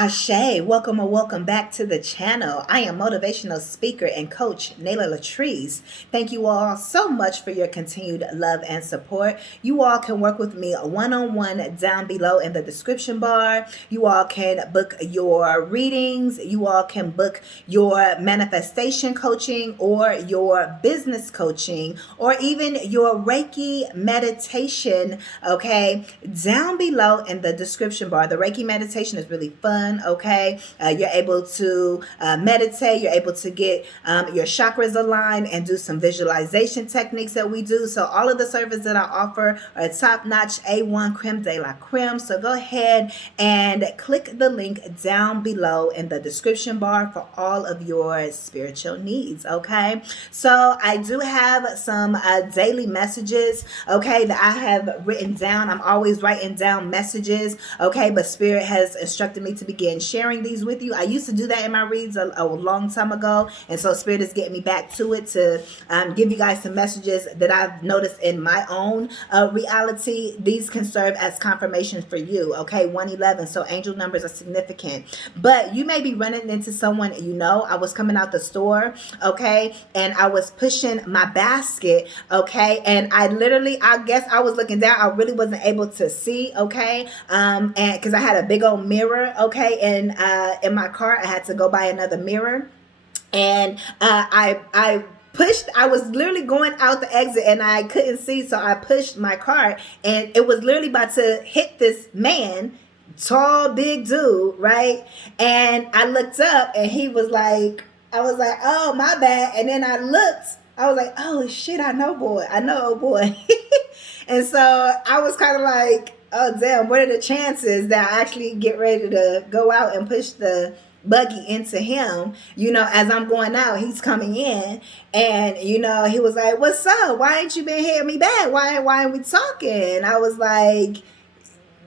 Ashe, welcome or welcome back to the channel. I am motivational speaker and coach Nayla LATRICE. Thank you all so much for your continued love and support. You all can work with me one-on-one down below in the description bar. You all can book your readings. You all can book your manifestation coaching or your business coaching or even your Reiki meditation, okay, down below in the description bar. The Reiki meditation is really fun. Okay, you're able to meditate, you're able to get your chakras aligned and do some visualization techniques that we do. So all of the services that I offer are top-notch, A1, creme de la creme. So go ahead and click the link down below in the description bar for all of your spiritual needs. Okay, so I do have some daily messages, okay, that I have written down. I'm always writing down messages, okay, but Spirit has instructed me to begin sharing these with you. I used to do that in my reads a long time ago, and so Spirit is getting me back to it to give you guys some messages that I've noticed in my own reality. These can serve as confirmation for you, okay? 111, so angel numbers are significant. But you may be running into someone, you know. I was coming out the store, okay, and I was pushing my basket, okay, and I guess I was looking down. I really wasn't able to see, okay, and because I had a big old mirror, okay, and in my car I had to go buy another mirror, and I pushed. I was literally going out the exit and I couldn't see, so I pushed my cart, and it was literally about to hit this man, tall big dude, right? And I looked up and he was like, I was like, oh, my bad. And then I looked, I was like, oh shit, I know old boy. And so I was kind of like, oh damn, what are the chances that I actually get ready to go out and push the buggy into him? You know, as I'm going out, he's coming in, and you know, he was like, what's up? Why ain't you been hitting me back? Why ain't we talking? I was like,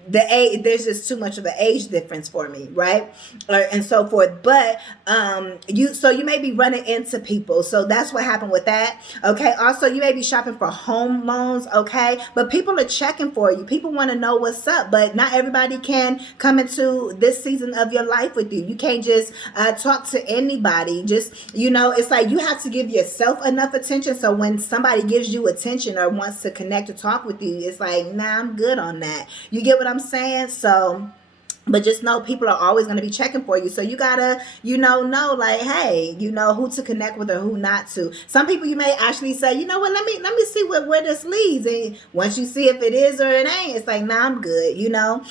the age, there's just too much of an age difference for me, right? And so forth. But you may be running into people, so that's what happened with that. Okay, also you may be shopping for home loans, okay, but people are checking for you. People want to know what's up, but not everybody can come into this season of your life with you. You can't just talk to anybody. Just, you know, it's like you have to give yourself enough attention, so when somebody gives you attention or wants to connect or talk with you, it's like, nah, I'm good on that. You get what I'm saying? So, but just know people are always going to be checking for you. So you gotta, know like, hey, you know who to connect with or who not to. Some people you may actually say, you know what, let me see where this leads. And once you see if it is or it ain't, it's like, nah, I'm good, you know.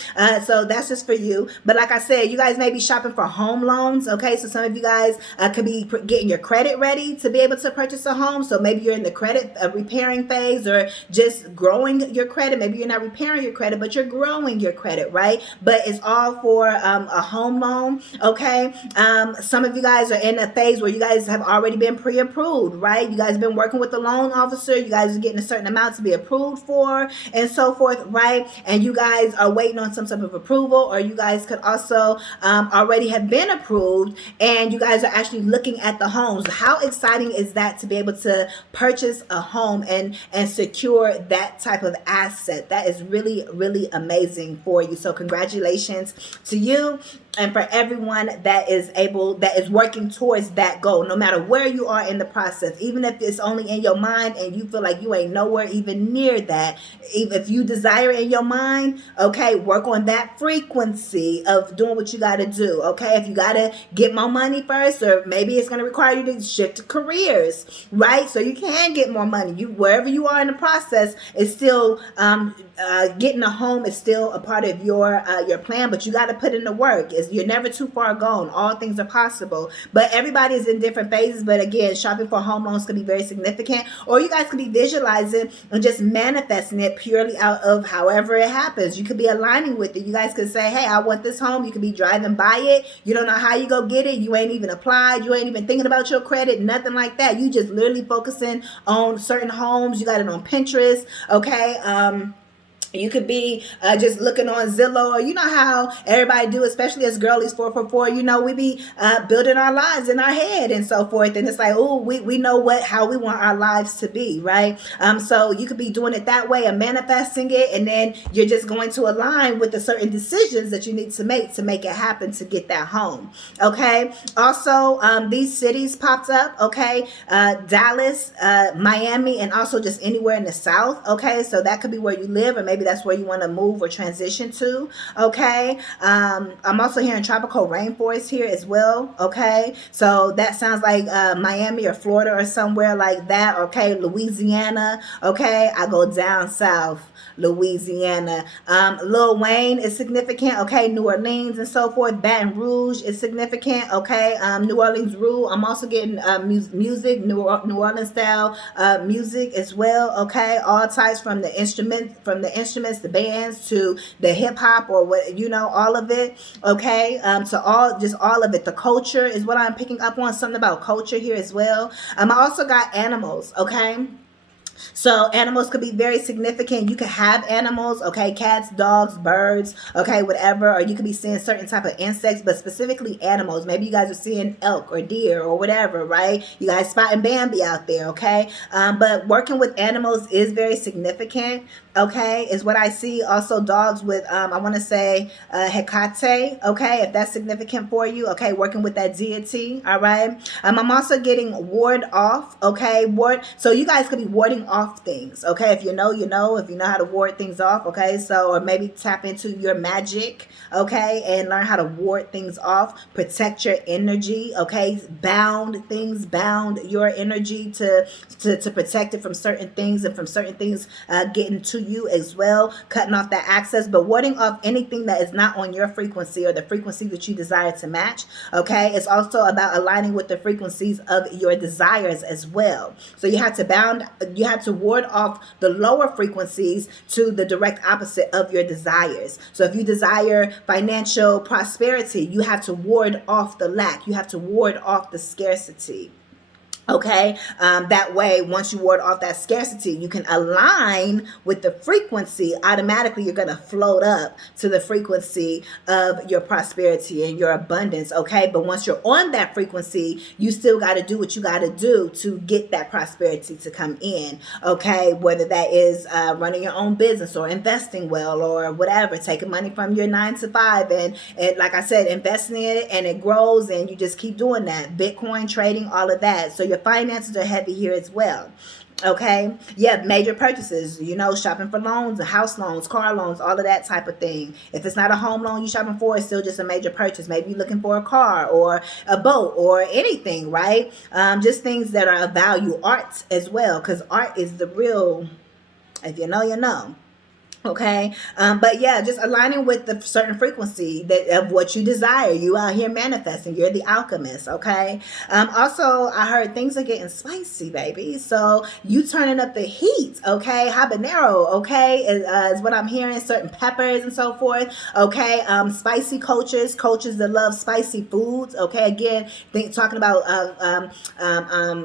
So that's just for you. But like I said, you guys may be shopping for home loans. Okay, so some of you guys could be getting your credit ready to be able to purchase a home. So maybe you're in the credit repairing phase, or just growing your credit. Maybe you're not repairing your credit, but you're growing your credit, right? But it's all for a home loan, okay? Some of you guys are in a phase where you guys have already been pre-approved, right? You guys have been working with the loan officer. You guys are getting a certain amount to be approved for, and so forth, right? And you guys are waiting on some type of approval, or you guys could also already have been approved, and you guys are actually looking at the homes. How exciting is that, to be able to purchase a home and secure that type of asset? That is really, really amazing for you. So congratulations to you, and for everyone that is working towards that goal, no matter where you are in the process. Even if it's only in your mind and you feel like you ain't nowhere even near that, if you desire in your mind, okay, work on that frequency of doing what you got to do. Okay, if you got to get more money first, or maybe it's going to require you to shift careers, right? So you can get more money. You, wherever you are in the process, is still getting a home is still a part of your plan, but you got to put in the work. You're never too far gone. All things are possible, but everybody is in different phases. But again, shopping for home loans can be very significant, or you guys could be visualizing and just manifesting it purely out of however it happens. You could be aligning with it. You guys could say, hey, I want this home. You could be driving by it. You don't know how you go get it. You ain't even applied. You ain't even thinking about your credit, nothing like that. You just literally focusing on certain homes. You got it on Pinterest, okay? You could be just looking on Zillow, or you know how everybody do, especially as girlies 444. You know, we be building our lives in our head and so forth, and it's like, oh, we know how we want our lives to be, right? So you could be doing it that way and manifesting it, and then you're just going to align with the certain decisions that you need to make it happen to get that home. Okay. Also, these cities popped up. Okay, Dallas, Miami, and also just anywhere in the South. Okay, so that could be where you live, or maybe that's where you want to move or transition to. Okay, I'm also hearing tropical rainforest here as well. Okay, so that sounds like Miami or Florida or somewhere like that. Okay, Louisiana. Okay, I go down south, Louisiana. Lil Wayne is significant. Okay, New Orleans and so forth. Baton Rouge is significant. Okay, New Orleans Rule. I'm also getting music, New Orleans style music as well. Okay, all types, from the instruments, the bands, to the hip hop, or what, you know, all of it. Okay, so all of it. The culture is what I'm picking up on. Something about culture here as well. I also got animals. Okay. So animals could be very significant. You could have animals, okay, cats, dogs, birds, okay, whatever, or you could be seeing certain type of insects, but specifically animals. Maybe you guys are seeing elk or deer or whatever, right? You guys spotting Bambi out there, okay? But working with animals is very significant. Okay, is what I see. Also dogs with I want to say Hecate. Okay, if that's significant for you. Okay, working with that deity. All right. I'm also getting ward off. Okay, ward. So you guys could be warding off things. Okay, if you know, you know. If you know how to ward things off. Okay, so, or maybe tap into your magic. Okay, and learn how to ward things off. Protect your energy. Okay, bound your energy to protect it from certain things, and from certain things getting to you as well, cutting off that access, but warding off anything that is not on your frequency or the frequency that you desire to match. Okay, it's also about aligning with the frequencies of your desires as well. So you have to ward off the lower frequencies to the direct opposite of your desires. So if you desire financial prosperity, you have to ward off the lack, you have to ward off the scarcity. Okay, that way, once you ward off that scarcity, you can align with the frequency. Automatically, you're going to float up to the frequency of your prosperity and your abundance. Okay, but once you're on that frequency, you still got to do what you got to do to get that prosperity to come in. Okay, whether that is running your own business, or investing well, or whatever, taking money from your 9 to 5, and like I said, investing in it, and it grows, and you just keep doing that. Bitcoin trading, all of that. So your finances are heavy here as well. Okay, yeah, major purchases, you know, shopping for loans, house loans, car loans, all of that type of thing. If it's not a home loan you're shopping for, it's still just a major purchase. Maybe you're looking for a car or a boat or anything, right? Just things that are of value. Art as well, because art is the real, if you know, you know. Okay, but yeah, just aligning with the certain frequency of what you desire. You out here manifesting. You're the alchemist. Okay. Also, I heard things are getting spicy, baby. So you turning up the heat. Okay, habanero. Okay, is what I'm hearing. Certain peppers and so forth. Okay, spicy cultures that love spicy foods. Okay, again, talking about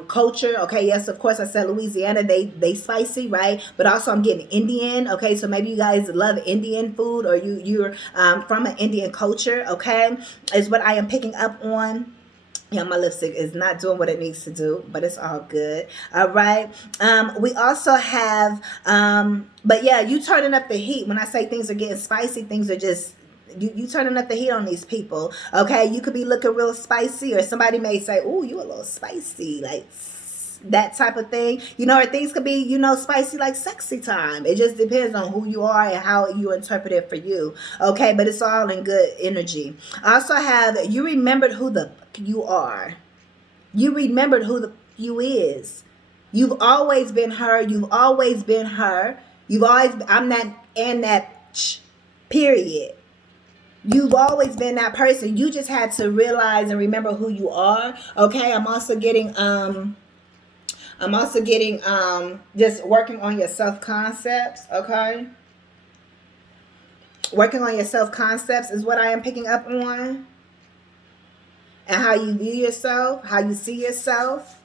culture. Okay, yes, of course, I said Louisiana. They spicy, right? But also I'm getting Indian. Okay, so maybe you guys love Indian food, or you're from an Indian culture. Okay, is what I am picking up on. Yeah, my lipstick is not doing what it needs to do, but it's all good. All right. We also have, but yeah, you turning up the heat. When I say things are getting spicy, things are just, you turning up the heat on these people. Okay, you could be looking real spicy, or somebody may say, "Ooh, you a little spicy," like that type of thing, you know, or things could be, you know, spicy like sexy time. It just depends on who you are and how you interpret it for you. Okay, but it's all in good energy. I also have, you remembered who the you are. You remembered who the you is. You've always been her. You've always been her. You've always, I'm that and that period. You've always been that person. You just had to realize and remember who you are. Okay, I'm also getting just working on your self-concepts, okay? Working on your self-concepts is what I am picking up on. And how you view yourself, how you see yourself,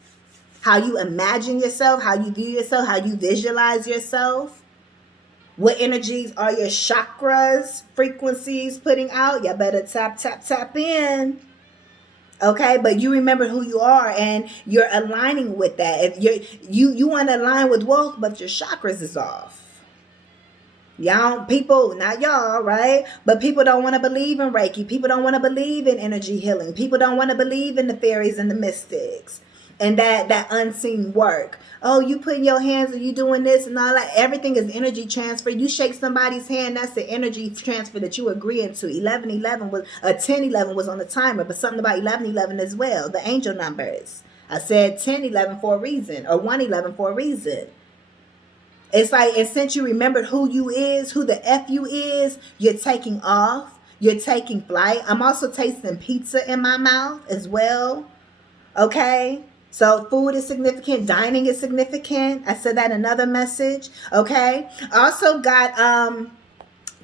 how you imagine yourself, how you view yourself, how you visualize yourself. What energies are your chakras, frequencies putting out? You better tap in. Okay, but you remember who you are and you're aligning with that. If you want to align with wealth, but your chakras is off. Y'all, people, not y'all, right? But people don't want to believe in Reiki. People don't want to believe in energy healing. People don't want to believe in the fairies and the mystics and that unseen work. Oh, you putting your hands and you doing this and all that. Everything is energy transfer. You shake somebody's hand, that's the energy transfer that you agreeing to. 1111 was 1011 was on the timer, but something about 1111 as well. The angel numbers. I said 1011 for a reason, or 111 for a reason. It's like, and since you remembered who you is, who the F you is, you're taking off. You're taking flight. I'm also tasting pizza in my mouth as well. Okay. So food is significant. Dining is significant. I said that in another message. Okay. I also got,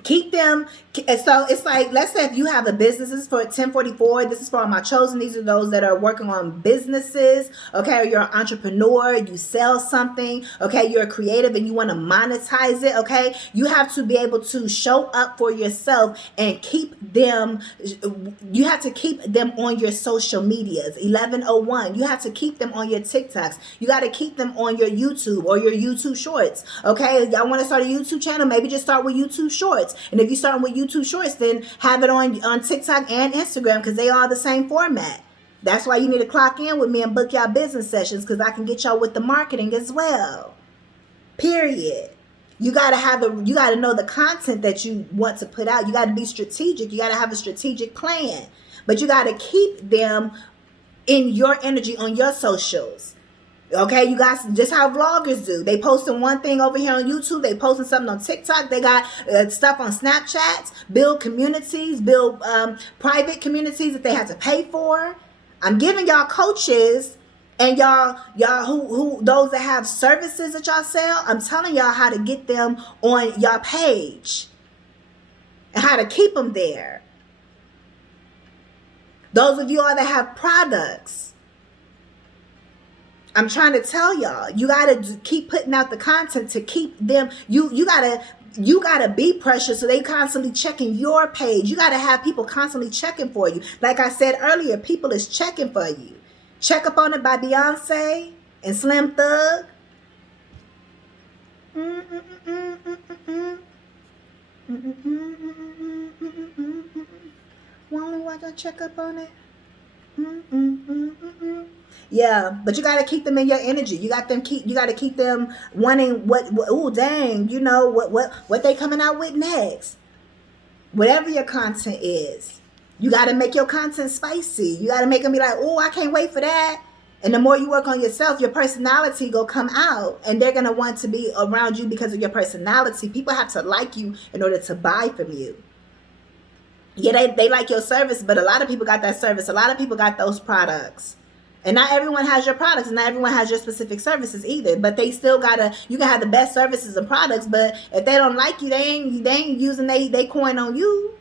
keep them. So it's like, let's say if you have a business, this is for 1044. This is for all my chosen. These are those that are working on businesses. Okay. Or you're an entrepreneur. You sell something. Okay. You're a creative and you want to monetize it. Okay. You have to be able to show up for yourself and keep them. You have to keep them on your social medias. 1101. You have to keep them on your TikToks. You got to keep them on your YouTube or your YouTube shorts. Okay. Y'all want to start a YouTube channel? Maybe just start with YouTube shorts. And if you start with YouTube shorts, then have it on TikTok and Instagram because they are the same format. That's why you need to clock in with me and book y'all business sessions because I can get y'all with the marketing as well. Period. You gotta know the content that you want to put out. You gotta be strategic. You gotta have a strategic plan. But you gotta keep them in your energy on your socials. Okay, you guys, just how vloggers do. They posting one thing over here on YouTube. They posting something on TikTok. They got stuff on Snapchat. Build communities. Build private communities that they have to pay for. I'm giving y'all coaches and y'all who those that have services that y'all sell. I'm telling y'all how to get them on y'all page and how to keep them there. Those of you all that have products. I'm trying to tell y'all, you got to keep putting out the content to keep them. You got to be precious so they constantly checking your page. You got to have people constantly checking for you. Like I said earlier, people is checking for you. Check Up On It by Beyonce and Slim Thug. Wanna watch I check up on it? Yeah, but you got to keep them in your energy. You got to keep them wanting what oh dang, you know what they coming out with next. Whatever your content is, you got to make your content spicy. You got to make them be like, "Oh, I can't wait for that." And the more you work on yourself, your personality go come out, and they're going to want to be around you because of your personality. People have to like you in order to buy from you. Yeah, they like your service, but a lot of people got that service. A lot of people got those products. And not everyone has your products, and not everyone has your specific services either. But they still you can have the best services and products, but if they don't like you, they ain't using they coin on you.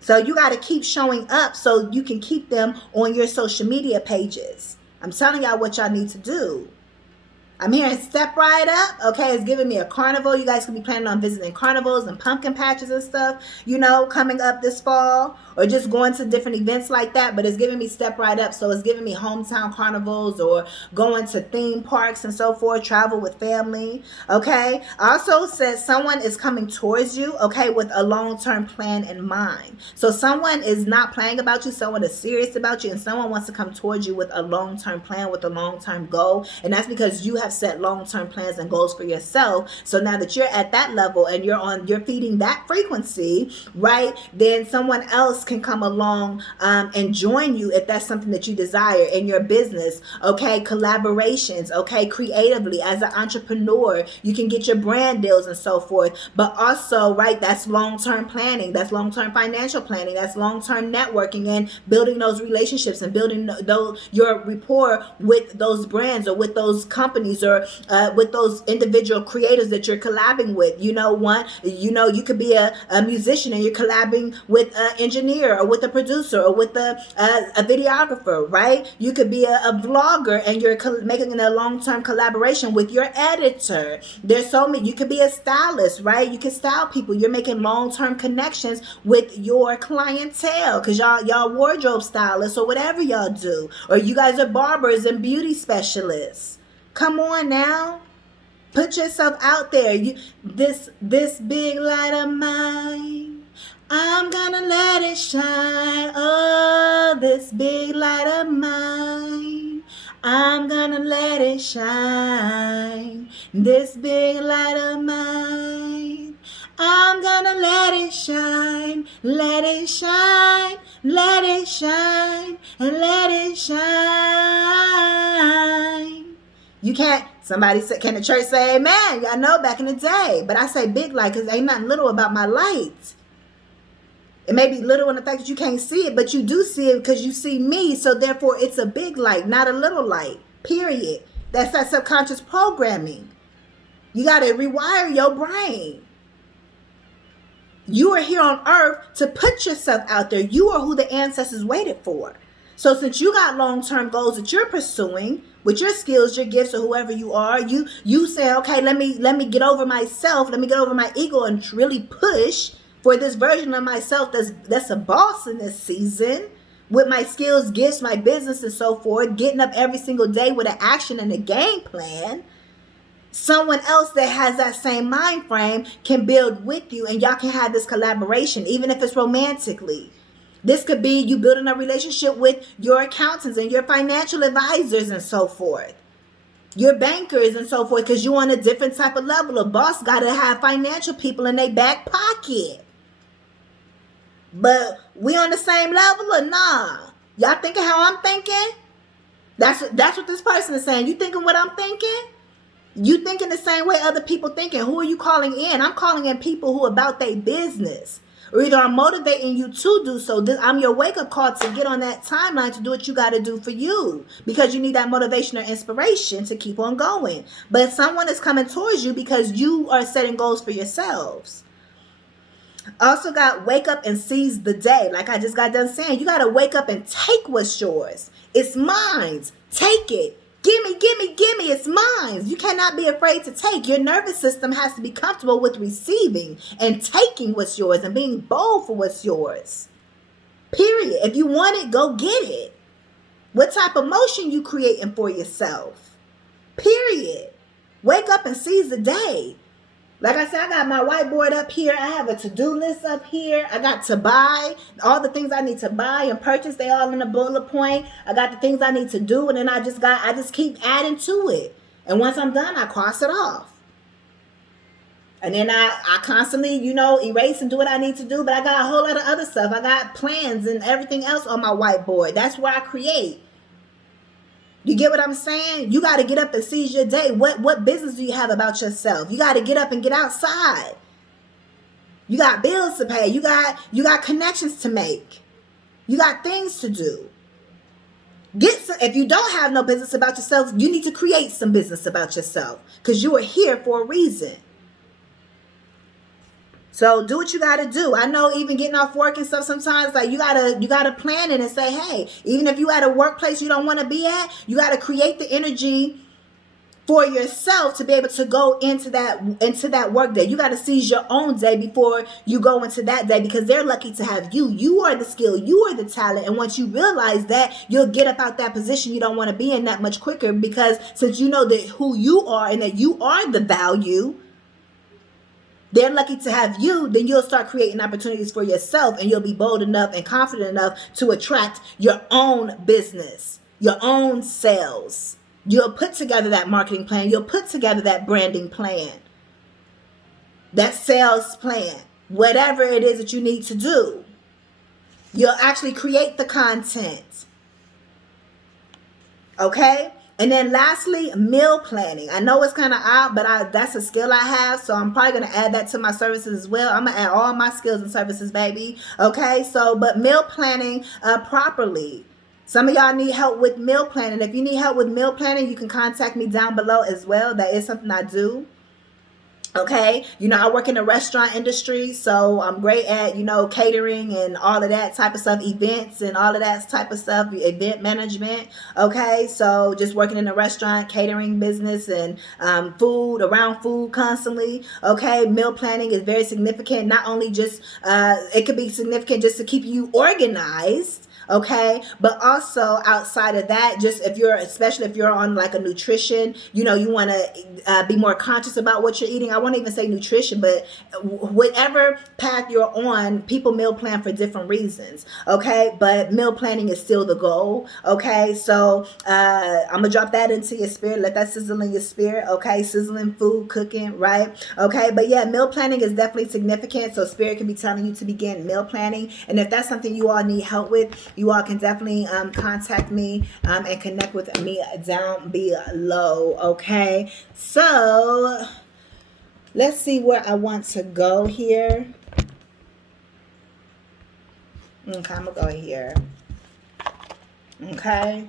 So you got to keep showing up so you can keep them on your social media pages. I'm telling y'all what y'all need to do. I'm hearing Step Right Up. Okay, it's giving me a carnival. You guys can be planning on visiting carnivals and pumpkin patches and stuff, you know, coming up this fall, or just going to different events like that. But it's giving me Step Right Up. So it's giving me hometown carnivals or going to theme parks and so forth, travel with family. Okay, also says someone is coming towards you, okay, with a long-term plan in mind. So someone is not playing about you. Someone is serious about you, and someone wants to come towards you with a long-term plan, with a long-term goal. And that's because you have set long-term plans and goals for yourself. So now that you're at that level and you're feeding that frequency, right, then someone else can come along and join you if that's something that you desire in your business. Okay, collaborations. Okay, creatively as an entrepreneur, you can get your brand deals and so forth. But also, right, that's long-term planning. That's long-term financial planning. That's long-term networking and building those relationships and building your rapport with those brands or with those companies companies or with those individual creators that you're collabing with. You could be a musician and you're collabing with an engineer or with a producer or with a videographer, right? You could be a vlogger and you're making a long-term collaboration with your editor. There's so many. You could be a stylist, right? You can style people. You're making long-term connections with your clientele because y'all wardrobe stylists or whatever y'all do, or you guys are barbers and beauty specialists. Come on now, put yourself out there. This big light of mine, I'm gonna let it shine. Oh, this big light of mine, I'm gonna let it shine. This big light of mine, I'm gonna let it shine. Let it shine, let it shine, and let it shine. You can't, somebody said, can the church say amen? Y'all know back in the day. But I say big light because ain't nothing little about my light. It may be little in the fact that you can't see it, but you do see it because you see me. So therefore, it's a big light, not a little light, period. That's that subconscious programming. You got to rewire your brain. You are here on earth to put yourself out there. You are who the ancestors waited for. So since you got long-term goals that you're pursuing with your skills, your gifts, or whoever you are, you say, okay, let me get over myself. Let me get over my ego and really push for this version of myself that's a boss in this season with my skills, gifts, my business, and so forth, getting up every single day with an action and a game plan. Someone else that has that same mind frame can build with you, and y'all can have this collaboration, even if it's romantically. This could be you building a relationship with your accountants and your financial advisors and so forth. Your bankers and so forth, because you're on a different type of level. A boss got to have financial people in their back pocket. But we on the same level or nah? Y'all thinking how I'm thinking? That's what this person is saying. You thinking what I'm thinking? You thinking the same way other people thinking. Who are you calling in? I'm calling in people who about their business. Or either I'm motivating you to do so. I'm your wake-up call to get on that timeline to do what you got to do for you. Because you need that motivation or inspiration to keep on going. But someone is coming towards you because you are setting goals for yourselves. Also got wake up and seize the day. Like I just got done saying, you got to wake up and take what's yours. It's mine. Take it. Gimme, gimme, gimme. It's mine. You cannot be afraid to take. Your nervous system has to be comfortable with receiving and taking what's yours and being bold for what's yours. Period. If you want it, go get it. What type of motion you creating for yourself? Period. Wake up and seize the day. Like I said, I got my whiteboard up here. I have a to-do list up here. I got to buy, all the things I need to buy and purchase. They all in a bullet point. I got the things I need to do, and then I just keep adding to it. And once I'm done, I cross it off. And then I constantly, erase and do what I need to do. But I got a whole lot of other stuff. I got plans and everything else on my whiteboard. That's where I create. You get what I'm saying? You got to get up and seize your day. What business do you have about yourself? You got to get up and get outside. You got bills to pay. You got connections to make. You got things to do. If you don't have no business about yourself, you need to create some business about yourself because you are here for a reason. So do what you got to do. I know even getting off work and stuff sometimes, like you gotta plan it and say, hey, even if you at a workplace you don't want to be at, you got to create the energy for yourself to be able to go into that work day. You got to seize your own day before you go into that day because they're lucky to have you. You are the skill. You are the talent. And once you realize that, you'll get up out that position you don't want to be in that much quicker because since you know that who you are and that you are the value, they're lucky to have you, then you'll start creating opportunities for yourself and you'll be bold enough and confident enough to attract your own business, your own sales. You'll put together that marketing plan. You'll put together that branding plan, that sales plan, whatever it is that you need to do. You'll actually create the content. Okay? And then lastly, meal planning. I know it's kind of odd, but that's a skill I have. So I'm probably going to add that to my services as well. I'm going to add all my skills and services, baby. Okay. But meal planning properly. Some of y'all need help with meal planning. If you need help with meal planning, you can contact me down below as well. That is something I do. Okay, I work in the restaurant industry, so I'm great at, catering and all of that type of stuff, events and all of that type of stuff, event management. Okay, so just working in the restaurant, catering business, and around food constantly. Okay, meal planning is very significant. Not only just, it could be significant just to keep you organized. Okay, but also outside of that, just especially if you're on like a nutrition, you want to be more conscious about what you're eating. I won't even say nutrition, but whatever path you're on, people meal plan for different reasons. Okay, but meal planning is still the goal. Okay, so I'm gonna drop that into your spirit. Let that sizzle in your spirit. Okay, sizzling food, cooking, right? Okay, but yeah, meal planning is definitely significant. So spirit can be telling you to begin meal planning, and if that's something you all need help with, you all can definitely contact me and connect with me down below. Okay, so let's see where I want to go here. Okay, I'm gonna go here. Okay,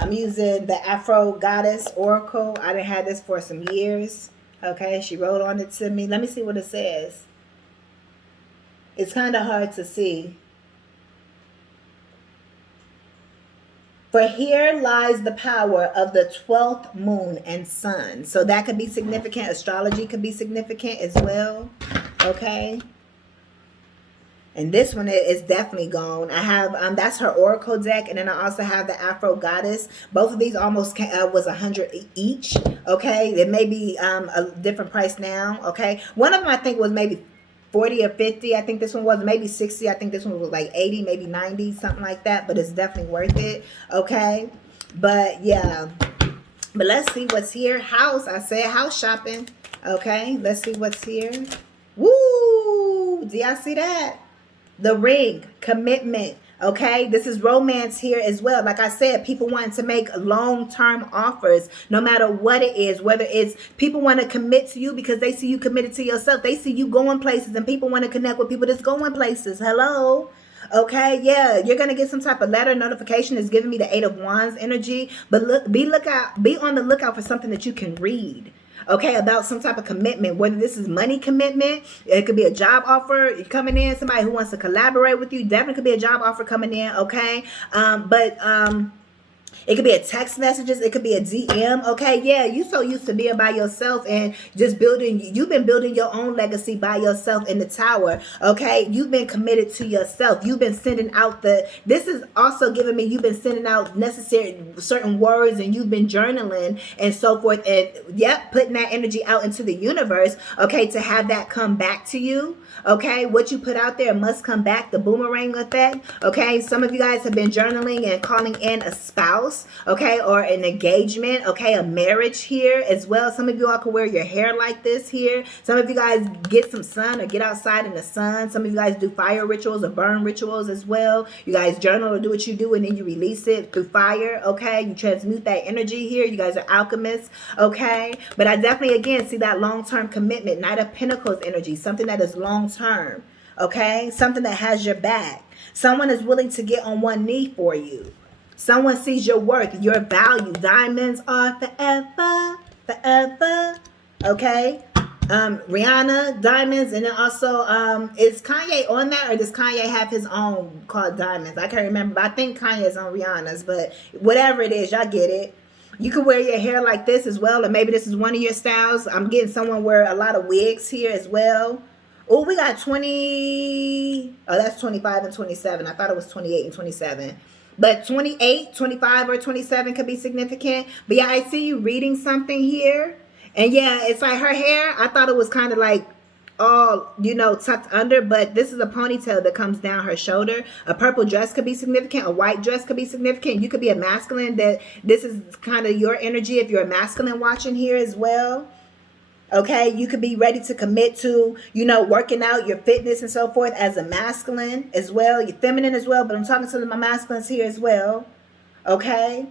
I'm using the Afro Goddess Oracle. I done had this for some years. Okay, she wrote on it to me. Let me see what it says. It's kind of hard to see. For here lies the power of the 12th moon and sun. So that could be significant. Astrology could be significant as well. Okay. And this one is definitely gone. I have, that's her Oracle deck. And then I also have the Afro Goddess. Both of these almost was 100 each. Okay. It may be a different price now. Okay. One of them I think was maybe 40 or 50. I think this one was maybe 60. I think this one was like 80, maybe 90, something like that. But it's definitely worth it. Okay. But yeah. But let's see what's here. House. I said house shopping. Okay. Let's see what's here. Woo! Do y'all see that? The ring. Commitment. Okay, this is romance here as well. Like I said, people wanting to make long-term offers, no matter what it is, whether it's people want to commit to you because they see you committed to yourself. They see you going places, and people want to connect with people that's going places. Hello. Okay, yeah, you're gonna get some type of letter notification. It's giving me the 8 of Wands energy, but be on the lookout for something that you can read. Okay, about some type of commitment, whether this is money commitment, it could be a job offer coming in, somebody who wants to collaborate with you, definitely could be a job offer coming in. Okay, but it could be a text messages. It could be a DM. Okay, yeah, you so used to being by yourself and just you've been building your own legacy by yourself in the tower. Okay, you've been committed to yourself. You've been sending out this is also giving me, you've been sending out necessary certain words, and you've been journaling and so forth. And yep, putting that energy out into the universe. Okay, to have that come back to you. Okay, what you put out there must come back, the boomerang effect. Okay, some of you guys have been journaling and calling in a spouse, okay, or an engagement, okay, a marriage here as well. Some of you all can wear your hair like this here. Some of you guys get some sun or get outside in the sun. Some of you guys do fire rituals or burn rituals as well. You guys journal or do what you do, and then you release it through fire. Okay, you transmute that energy here. You guys are alchemists. Okay, but I definitely again see that long-term commitment, Knight of Pentacles energy, something that is long-term. Okay, something that has your back. Someone is willing to get on one knee for you. Someone sees your worth, your value. Diamonds are forever, forever. Okay. Rihanna, diamonds, and then also is Kanye on that, or does Kanye have his own called diamonds? I can't remember, but I think Kanye is on Rihanna's, but whatever it is, y'all get it. You can wear your hair like this as well, and maybe this is one of your styles. I'm getting someone wear a lot of wigs here as well. Oh, we got 20. Oh, that's 25 and 27. I thought it was 28 and 27. But 28, 25, or 27 could be significant. But yeah, I see you reading something here. And yeah, it's like her hair. I thought it was kind of like all, tucked under. But this is a ponytail that comes down her shoulder. A purple dress could be significant. A white dress could be significant. You could be a masculine. This is kind of your energy if you're a masculine watching here as well. Okay, you could be ready to commit to, working out, your fitness and so forth as a masculine as well. You're feminine as well, but I'm talking to my masculines here as well. Okay.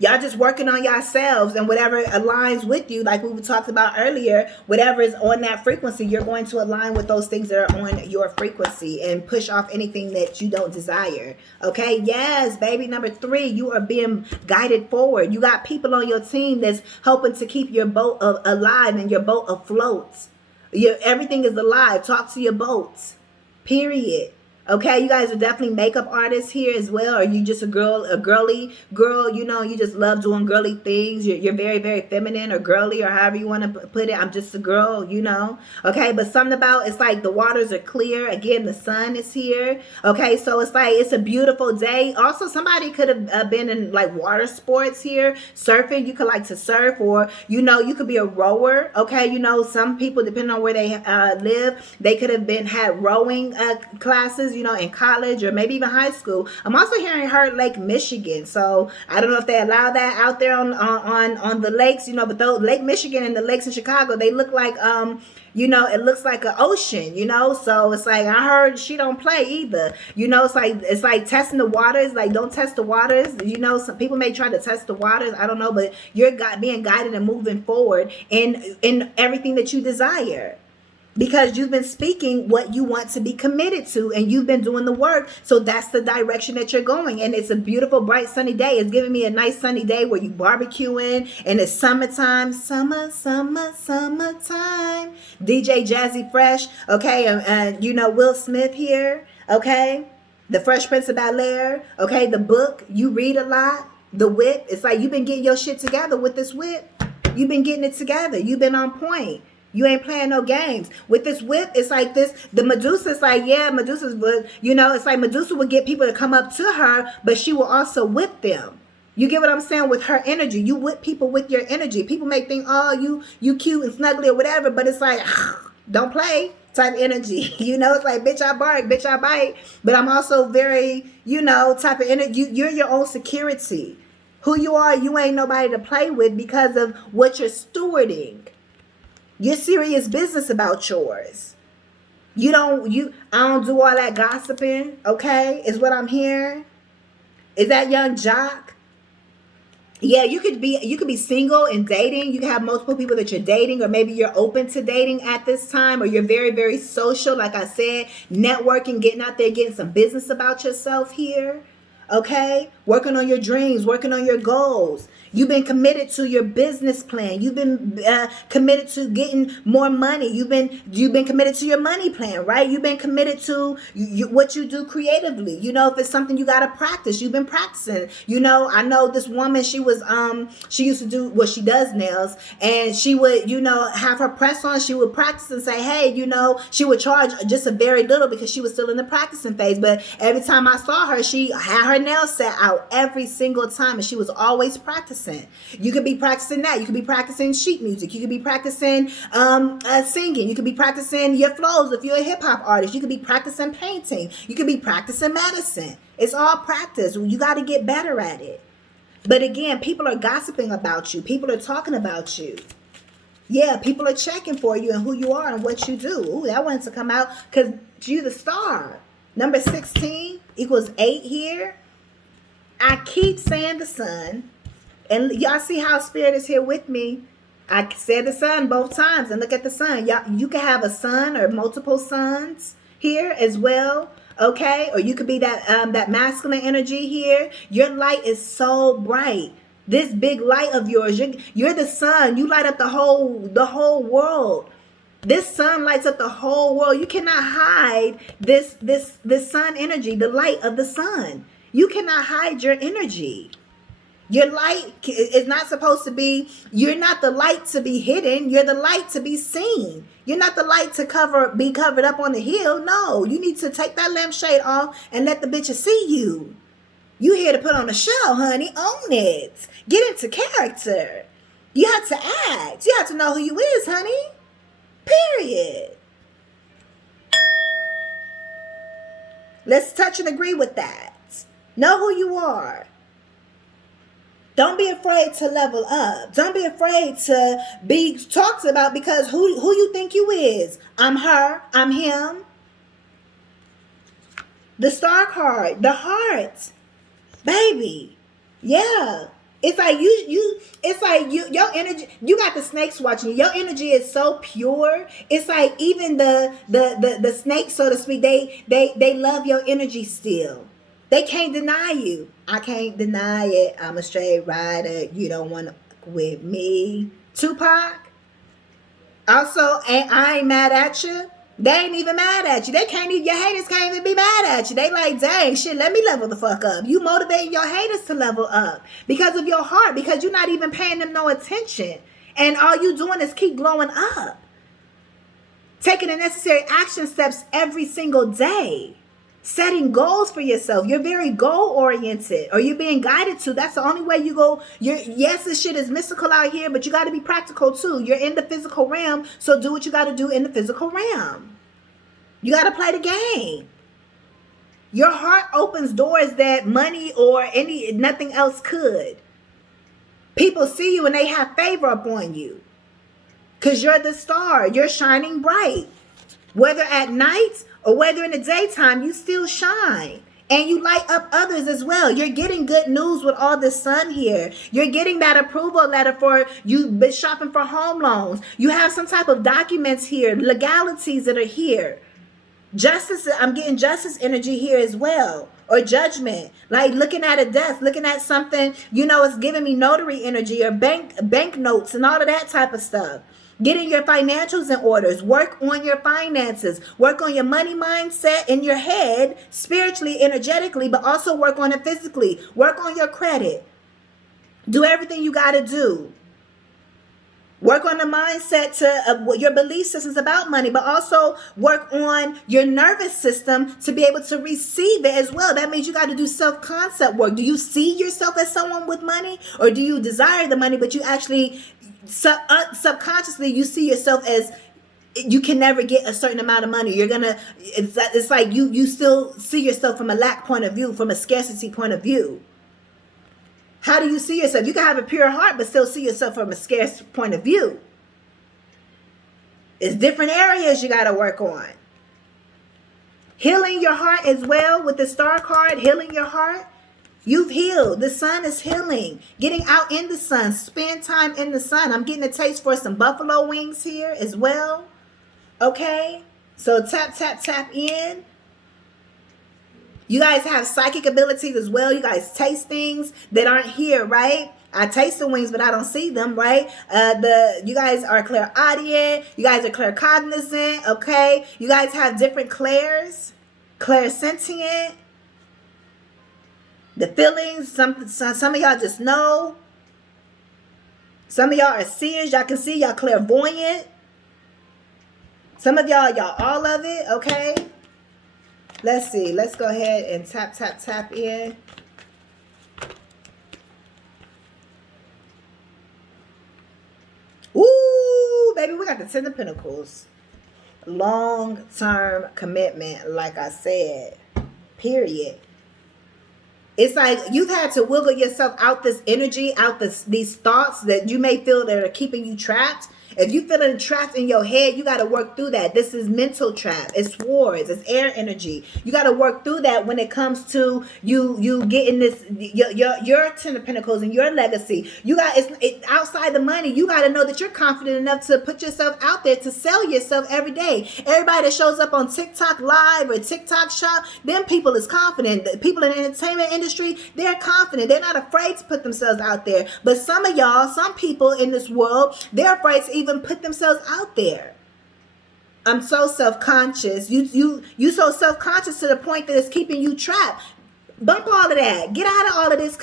Y'all just working on yourselves, and whatever aligns with you, like we talked about earlier, whatever is on that frequency, you're going to align with those things that are on your frequency and push off anything that you don't desire. Okay? Yes, baby. Number 3, you are being guided forward. You got people on your team that's helping to keep your boat alive and your boat afloat. Everything is alive. Talk to your boats. Period. Okay, you guys are definitely makeup artists here as well. Or you just a girly girl, you just love doing girly things. You're very, very feminine or girly or however you want to put it. I'm just a girl, Okay, but something about, it's like the waters are clear. Again, the sun is here. Okay, so it's like, it's a beautiful day. Also, somebody could have been in like water sports here, surfing. You could like to surf, or, you could be a rower. Okay, some people, depending on where they live, they could have had rowing classes, in college or maybe even high school. I'm also hearing Lake Michigan. So I don't know if they allow that out there on the lakes, but those Lake Michigan and the lakes in Chicago, they look like, it looks like an ocean, so it's like, I heard she don't play either. It's like testing the waters. Like, don't test the waters. Some people may try to test the waters. I don't know, but you're being guided and moving forward in everything that you desire. Because you've been speaking what you want to be committed to, and you've been doing the work. So that's the direction that you're going. And it's a beautiful, bright, sunny day. It's giving me a nice sunny day where you barbecuing, and it's summertime. Summertime. DJ Jazzy Fresh. Okay. And Will Smith here. Okay. The Fresh Prince of Bel-Air. Okay. The book. You read a lot. The whip. It's like you've been getting your shit together with this whip. You've been getting it together. You've been on point. You ain't playing no games. With this whip, it's like this. The Medusa's like, yeah, Medusa's, but it's like Medusa would get people to come up to her, but she will also whip them. You get what I'm saying? With her energy. You whip people with your energy. People may think, oh, you cute and snuggly or whatever, but it's like, don't play type energy. It's like, bitch, I bark, bitch, I bite. But I'm also very, type of energy. You're your own security. Who you are, you ain't nobody to play with because of what you're stewarding. You're serious business about yours. I don't do all that gossiping, okay? Is what I'm hearing. Is that young jock? Yeah, you could be single and dating. You can have multiple people that you're dating, or maybe you're open to dating at this time, or you're very, very social. Like I said, networking, getting out there, getting some business about yourself here. Okay? Working on your dreams, working on your goals. You've been committed to your business plan. You've been committed to getting more money. You've been committed to your money plan, right? You've been committed to what you do creatively. If it's something you got to practice, you've been practicing. I know this woman, she used to do, well, she does nails, and she would, have her press on. She would practice and say, hey, she would charge just a very little because she was still in the practicing phase. But every time I saw her, she had her nails set out every single time, and she was always practicing. You could be practicing that. You could be practicing sheet music. You could be practicing singing. You could be practicing your flows if you're a hip hop artist. You could be practicing painting. You could be practicing medicine. It's all practice. You got to get better at it. But again, people are gossiping about you. People are talking about you. Yeah, people are checking for you and who you are and what you do. Ooh, that wanted to come out because you're the star. Number 16 equals 8 here. I keep saying the sun. And y'all see how Spirit is here with me. I said the sun both times, and look at the sun. Y'all, you can have a sun or multiple suns here as well, okay? Or you could be that masculine energy here. Your light is so bright. This big light of yours, you're the sun. You light up the whole world. This sun lights up the whole world. You cannot hide this sun energy, the light of the sun. You cannot hide your energy. Your light is not supposed to be, you're not the light to be hidden. You're the light to be seen. You're not the light to be covered up on the hill. No, you need to take that lampshade off and let the bitches see you. You here to put on a show, honey. Own it. Get into character. You have to act. You have to know who you is, honey. Period. Let's touch and agree with that. Know who you are. Don't be afraid to level up. Don't be afraid to be talked about because who you think you is. I'm her. I'm him. The star card. The heart. Baby. Yeah. It's like your energy, you got the snakes watching you. Your energy is so pure. It's like even the snakes, so to speak, they love your energy still. They can't deny you. I can't deny it. I'm a straight rider. You don't want to with me. Tupac. Also, I ain't mad at you. They ain't even mad at you. They can't even, your haters can't even be mad at you. They like, dang, shit, let me level the fuck up. You motivating your haters to level up because of your heart, because you're not even paying them no attention. And all you doing is keep glowing up. Taking the necessary action steps every single day. Setting goals for yourself. You're very goal oriented, or you're being guided to. That's the only way you go. Yes, this shit is mystical out here, but you got to be practical too. You're in the physical realm, so do what you got to do in the physical realm. You got to play the game. Your heart opens doors that money or nothing else could. People see you and they have favor upon you because you're the star. You're shining bright. Whether at night or whether in the daytime, you still shine. And you light up others as well. You're getting good news with all the sun here. You're getting that approval letter for you been shopping for home loans. You have some type of documents here, legalities that are here. Justice, I'm getting justice energy here as well. Or judgment, like looking at a desk, looking at something, it's giving me notary energy or bank notes and all of that type of stuff. Getting your financials in orders. Work on your finances. Work on your money mindset in your head, spiritually, energetically, but also work on it physically. Work on your credit. Do everything you got to do. Work on the mindset to what your belief systems about money, but also work on your nervous system to be able to receive it as well. That means you got to do self-concept work. Do you see yourself as someone with money, or do you desire the money, but you actually subconsciously you see yourself as you can never get a certain amount of money? It's like you still see yourself from a lack point of view, from a scarcity point of view. How do you see yourself? You can have a pure heart, but still see yourself from a scarce point of view. It's different areas you got to work on. Healing your heart as well with the star card, healing your heart. You've healed. The sun is healing. Getting out in the sun. Spend time in the sun. I'm getting a taste for some buffalo wings here as well. Okay? So tap, tap, tap in. You guys have psychic abilities as well. You guys taste things that aren't here, right? I taste the wings, but I don't see them, right? You guys are clairaudient. You guys are claircognizant, okay? You guys have different clairs. Clairsentient. The feelings, some of y'all just know. Some of y'all are seers. Y'all can see. Y'all clairvoyant. Some of y'all all of it, okay? Let's see. Let's go ahead and tap, tap, tap in. Ooh, baby, we got the 10 of Pentacles. Long-term commitment, like I said. Period. It's like you've had to wiggle yourself out this energy, out these thoughts that you may feel that are keeping you trapped. If you feeling trapped in your head, you got to work through that. This is mental trap. It's swords. It's air energy. You got to work through that when it comes to you getting this your 10 of Pentacles and your legacy. You got it's outside the money. You got to know that you're confident enough to put yourself out there, to sell yourself every day. Everybody that shows up on TikTok Live or TikTok Shop, them people is confident. The people in the entertainment industry, they're confident. They're not afraid to put themselves out there. But some of y'all, some people in this world, they're afraid to even put themselves out there. I'm so self-conscious. You so self-conscious to the point that it's keeping you trapped. Bump all of that. Get out of all of this,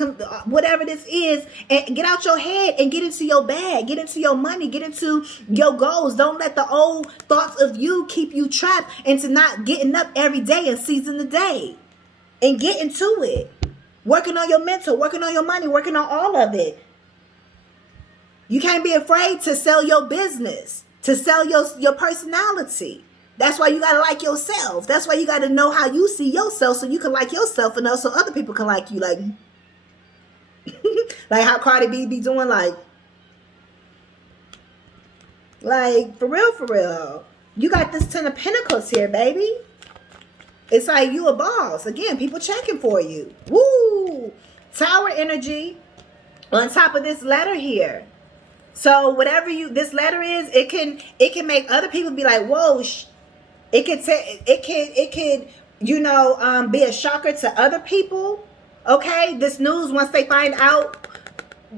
whatever this is, and get out your head and get into your bag. Get into your money. Get into your goals. Don't let the old thoughts of you keep you trapped into not getting up every day and seizing the day. And get into it. Working on your mental, working on your money, working on all of it. You can't be afraid to sell your business, to sell your personality. That's why you got to like yourself. That's why you got to know how you see yourself so you can like yourself and also other people can like you. Like, like how Cardi B be doing, like for real. You got this 10 of Pentacles here, baby. It's like you a boss. Again, people checking for you. Woo! Tower energy. on top of this letter here. So whatever this letter is, it can make other people be like, whoa. It could be a shocker to other people. Okay, this news, once they find out,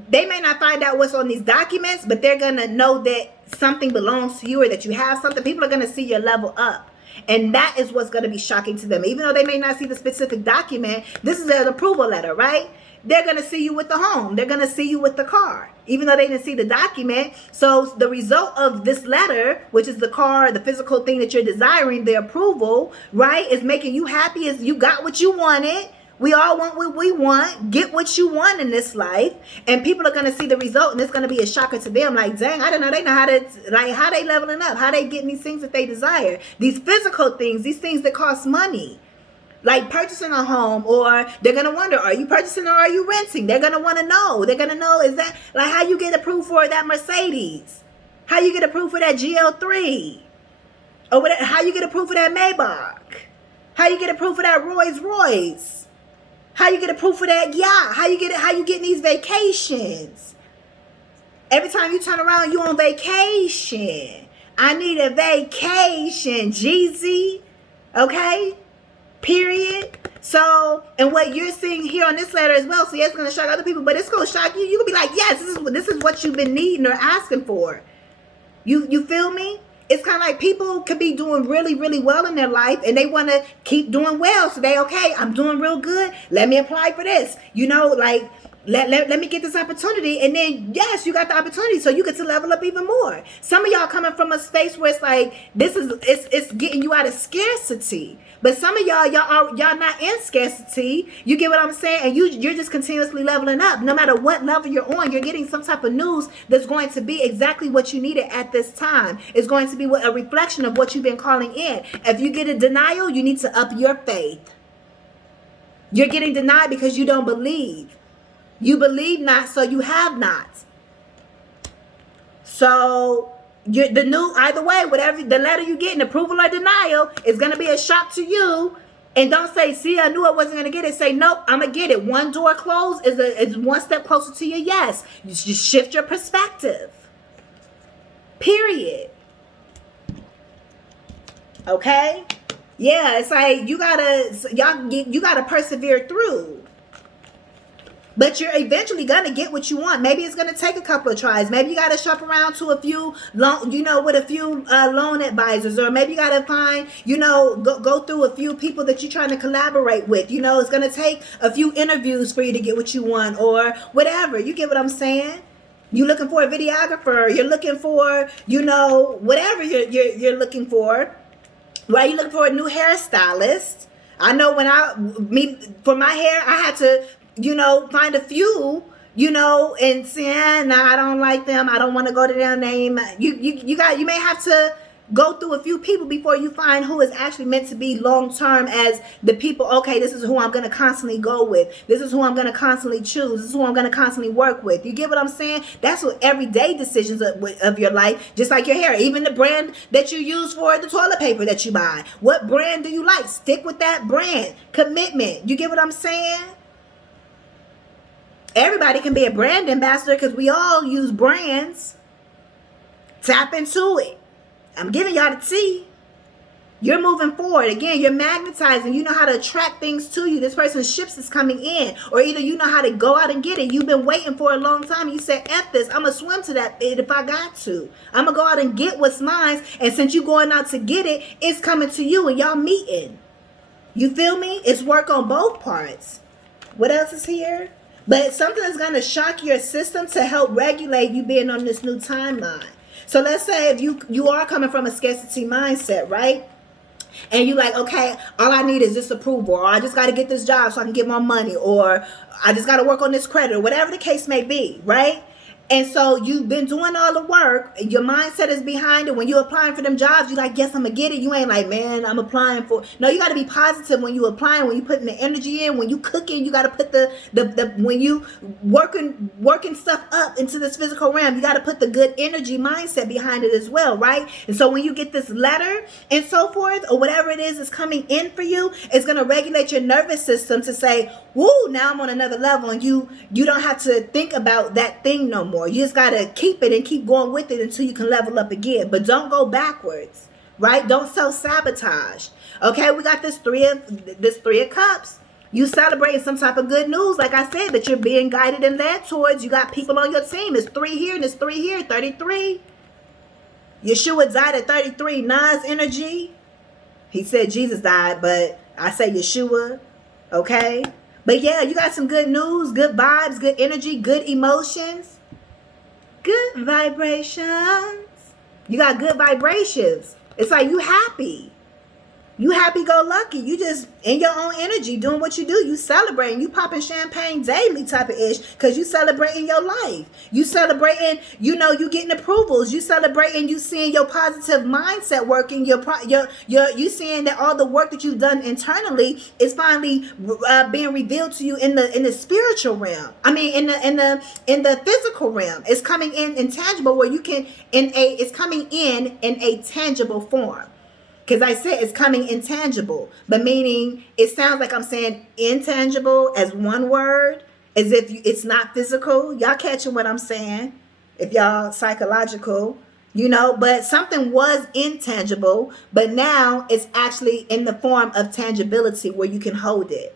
they may not find out what's on these documents, but they're gonna know that something belongs to you, or that you have something. People are gonna see your level up, and that is what's gonna be shocking to them. Even though they may not see the specific document, this is an approval letter, right? They're going to see you with the home. They're going to see you with the car, even though they didn't see the document. So the result of this letter, which is the car, the physical thing that you're desiring, the approval, right, is making you happy. Is you got what you wanted. We all want what we want. Get what you want in this life. And people are going to see the result, and it's going to be a shocker to them. Like, dang, I don't know. They know how to, like, how they leveling up, how they getting these things that they desire. These physical things, these things that cost money. Like purchasing a home, or they're going to wonder, are you purchasing or are you renting? They're going to want to know. They're going to know, is that like how you get approved for that Mercedes? How you get approved for that GL3? Or whatever, how you get approved for that Maybach? How you get approved for that Rolls Royce? How you get approved for that yacht? How you getting these vacations? Every time you turn around, you on vacation. I need a vacation, Jeezy. Okay? Period. So, and what you're seeing here on this letter as well, so yeah, it's going to shock other people, but it's going to shock you. You're going to be like, yes, this is what you've been needing or asking for. You feel me? It's kind of like people could be doing really, really well in their life, and they want to keep doing well. So okay, I'm doing real good. Let me apply for this. Like, let me get this opportunity, and then yes, you got the opportunity, so you get to level up even more. Some of y'all coming from a space where it's like it's getting you out of scarcity, but some of y'all not in scarcity. You get what I'm saying? And you're just continuously leveling up. No matter what level you're on, you're getting some type of news that's going to be exactly what you needed at this time. It's going to be a reflection of what you've been calling in. If you get a denial, you need to up your faith. You're getting denied because you don't believe. You believe not, so you have not. So either way, whatever the letter you get, an approval or denial, is going to be a shock to you. And don't say, see, I knew I wasn't going to get it. Say, nope, I'm going to get it. One door closed is one step closer to your yes. You just shift your perspective. Period. Okay? Yeah, it's like you gotta persevere through. But you're eventually going to get what you want. Maybe it's going to take a couple of tries. Maybe you got to shop around to a few, with a few loan advisors. Or maybe you got to find, go through a few people that you're trying to collaborate with. It's going to take a few interviews for you to get what you want, or whatever. You get what I'm saying? You're looking for a videographer. You're looking for, whatever you're looking for. Right? You're looking for a new hairstylist. I know for my hair, I had to, find a few, and say, nah, I don't like them. I don't want to go to their name. You may have to go through a few people before you find who is actually meant to be long-term as the people. Okay, this is who I'm going to constantly go with. This is who I'm going to constantly choose. This is who I'm going to constantly work with. You get what I'm saying? That's what everyday decisions of your life, just like your hair, even the brand that you use for the toilet paper that you buy. What brand do you like? Stick with that brand. Commitment. You get what I'm saying? Everybody can be a brand ambassador because we all use brands. Tap into it. I'm giving y'all the tea. You're moving forward. Again, you're magnetizing. You know how to attract things to you. This person's ships is coming in. Or either you know how to go out and get it. You've been waiting for a long time. You said, F this. I'm going to swim to that bit if I got to. I'm going to go out and get what's mine. And since you're going out to get it, it's coming to you and y'all meeting. You feel me? It's work on both parts. What else is here? But something that's going to shock your system to help regulate you being on this new timeline. So let's say if you are coming from a scarcity mindset, right? And you like, okay, all I need is this approval, or I just got to get this job so I can get more money, or I just got to work on this credit, or whatever the case may be, right? And so you've been doing all the work. Your mindset is behind it. When you're applying for them jobs, you're like, yes, I'm going to get it. You ain't like, man, I'm applying for. No, you got to be positive when you applying, when you putting the energy in, when you cooking, you got to put the when you working stuff up into this physical realm, you got to put the good energy mindset behind it as well, right? And so when you get this letter and so forth, or whatever it is coming in for you, it's going to regulate your nervous system to say, woo, now I'm on another level, and you don't have to think about that thing no more. You just got to keep it and keep going with it until you can level up again. But don't go backwards, right? Don't self-sabotage. Okay, we got this three of cups. You celebrating some type of good news, like I said, that you're being guided and led towards. You got people on your team. It's 3 here and it's 3 here, 33. Yeshua died at 33. Nas energy. He said Jesus died, but I say Yeshua. Okay? But yeah, you got some good news, good vibes, good energy, good emotions, good vibrations. You got good vibrations. It's like you happy. You happy-go-lucky. You just in your own energy doing what you do. You celebrating. You popping champagne daily type of ish because you celebrating your life. You celebrating, you getting approvals. You celebrating, you seeing your positive mindset working. You seeing that all the work that you've done internally is finally being revealed to you in the spiritual realm. I mean, in the physical realm. It's coming in intangible where you can it's coming in a tangible form. Because I said it's coming intangible, but meaning it sounds like I'm saying intangible as one word, as if it's not physical. Y'all catching what I'm saying? If y'all psychological, but something was intangible, but now it's actually in the form of tangibility where you can hold it.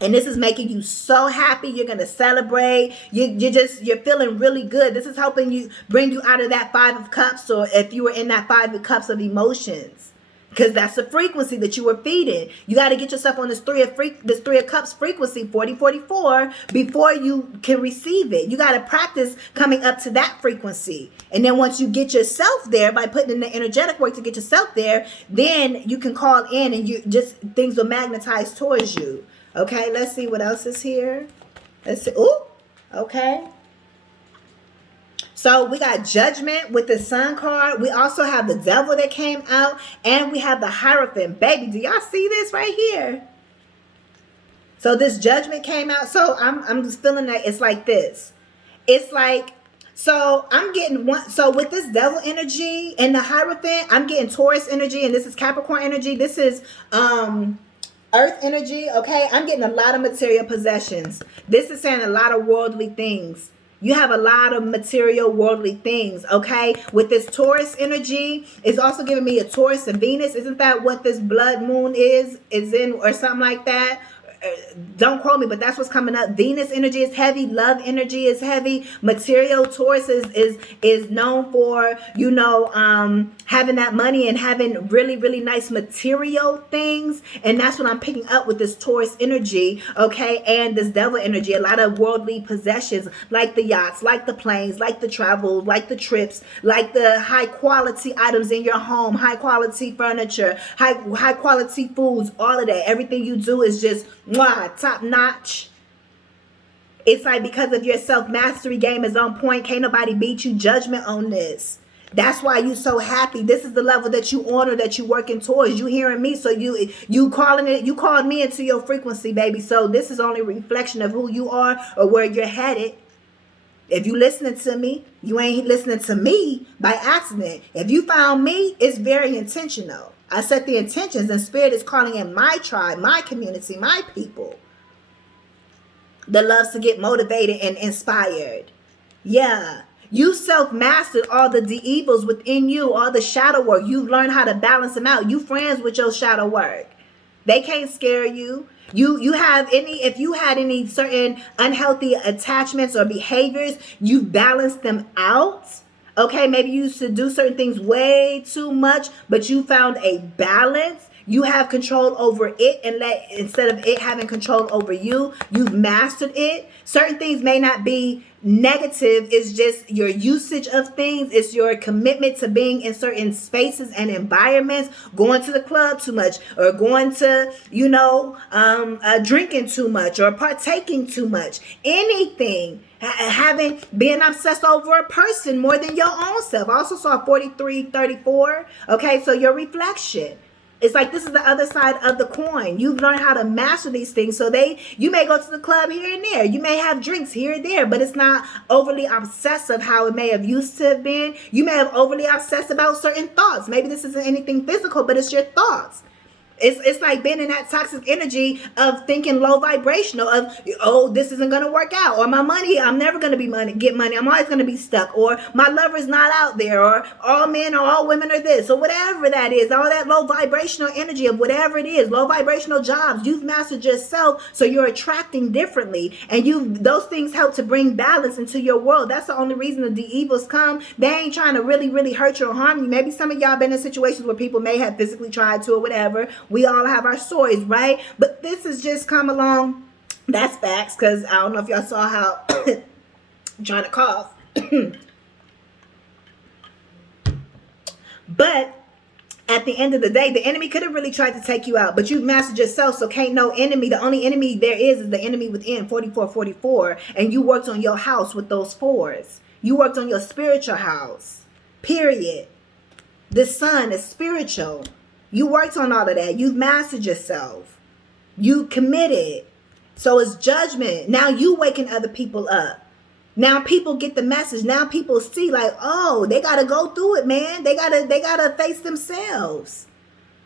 And this is making you so happy. You're going to celebrate. You're feeling really good. This is helping you bring you out of that 5 of cups, or if you were in that 5 of cups of emotions, because that's the frequency that you were feeding. You got to get yourself on this 3 of cups frequency, 4044, before you can receive it. You got to practice coming up to that frequency. And then once you get yourself there by putting in the energetic work to get yourself there, then you can call in and things will magnetize towards you. Okay, let's see what else is here. Let's see. Ooh, okay. So we got Judgment with the Sun card. We also have the Devil that came out. And we have the Hierophant. Baby, do y'all see this right here? So this Judgment came out. So I'm just feeling that it's like this. It's like, so I'm getting one. So with this Devil energy and the Hierophant, I'm getting Taurus energy. And this is Capricorn energy. This is Earth energy, okay? I'm getting a lot of material possessions. This is saying a lot of worldly things. You have a lot of material worldly things, okay? With this Taurus energy, it's also giving me a Taurus and Venus. Isn't that what this blood moon is in, or something like that? Don't quote me, but that's what's coming up. Venus energy is heavy. Love energy is heavy. Material Taurus is known for, having that money and having really, really nice material things. And that's what I'm picking up with this Taurus energy, okay? And this Devil energy, a lot of worldly possessions, like the yachts, like the planes, like the travel, like the trips, like the high quality items in your home, high quality furniture, high quality foods, all of that. Everything you do is just top notch. It's like because of your self-mastery game is on point. Can't nobody beat you. Judgment on this. That's why you so happy. This is the level that you honor, that you working towards. You hearing me, so you calling it. You called me into your frequency, baby. So this is only a reflection of who you are or where you're headed. If you listening to me, you ain't listening to me by accident. If you found me, it's very intentional. I set the intentions, and Spirit is calling in my tribe, my community, my people that loves to get motivated and inspired. Yeah. You self-mastered all the evils within you, all the shadow work. You've learned how to balance them out. You friends with your shadow work. They can't scare you. If you had any certain unhealthy attachments or behaviors, you balanced them out. Okay, maybe you used to do certain things way too much, but you found a balance. You have control over it, and instead of it having control over you, you've mastered it. Certain things may not be negative. It's just your usage of things. It's your commitment to being in certain spaces and environments, going to the club too much, or going to, drinking too much, or partaking too much. Anything. Being obsessed over a person more than your own self. I also saw 4334. Okay, so your reflection. It's like this is the other side of the coin. You've learned how to master these things. So you may go to the club here and there. You may have drinks here and there, but it's not overly obsessive how it may have used to have been. You may have overly obsessed about certain thoughts. Maybe this isn't anything physical, but it's your thoughts. It's like being in that toxic energy of thinking low vibrational of, oh, this isn't going to work out, or my money, I'm never going to get money. I'm always going to be stuck, or my lover's not out there, or all men or all women are this, or whatever that is, all that low vibrational energy of whatever it is, low vibrational jobs. You've mastered yourself, so you're attracting differently, and those things help to bring balance into your world. That's the only reason the evils come. They ain't trying to really, really hurt you or harm you. Maybe some of y'all been in situations where people may have physically tried to or whatever. We all have our stories, right? But this has just come along. That's facts, because I don't know if y'all saw how I'm trying to cough. But at the end of the day, the enemy could have really tried to take you out, but you've mastered yourself, so can't no enemy. The only enemy there is the enemy within, 4444, and you worked on your house with those fours. You worked on your spiritual house, period. The sun is spiritual. You worked on all of that. You've mastered yourself. You committed. So it's judgment. Now you waking other people up. Now people get the message. Now people see like, oh, they got to go through it, man. They got to face themselves.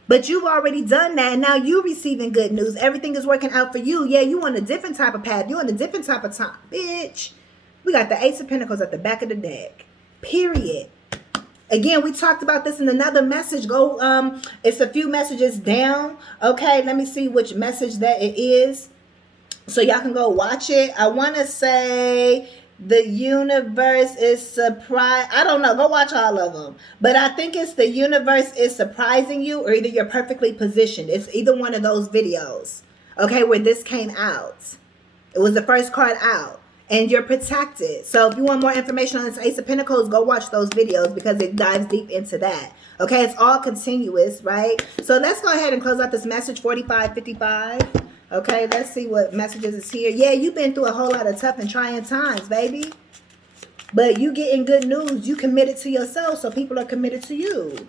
But you've already done that. And now you're receiving good news. Everything is working out for you. Yeah, you on a different type of path. You on a different type of time. Bitch. We got the Ace of Pentacles at the back of the deck. Period. Again, we talked about this in another message. Go, it's a few messages down. Okay, let me see which message that it is, so y'all can go watch it. I want to say the universe is surprised. I don't know. Go watch all of them. But I think it's the universe is surprising you, or either you're perfectly positioned. It's either one of those videos. Okay, where this came out. It was the first card out. And you're protected. So if you want more information on this Ace of Pentacles, go watch those videos, because it dives deep into that. Okay, it's all continuous, right? So let's go ahead and close out this message, 4555. Okay, let's see what messages is here. Yeah, you've been through a whole lot of tough and trying times, baby. But you getting good news. You committed to yourself, so people are committed to you.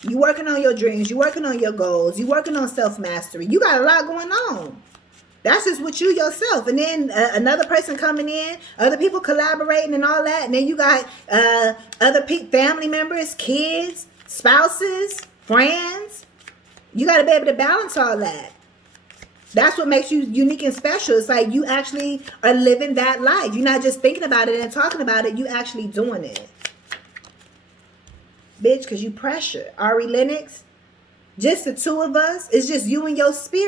You working on your dreams. You working on your goals. You working on self-mastery. You got a lot going on. That's just with you yourself. And then another person coming in, other people collaborating and all that. And then you got other family members, kids, spouses, friends. You got to be able to balance all that. That's what makes you unique and special. It's like you actually are living that life. You're not just thinking about it and talking about it. You actually doing it. Bitch, because you pressure. Ari Lennox, just the two of us. It's just you and your spirit.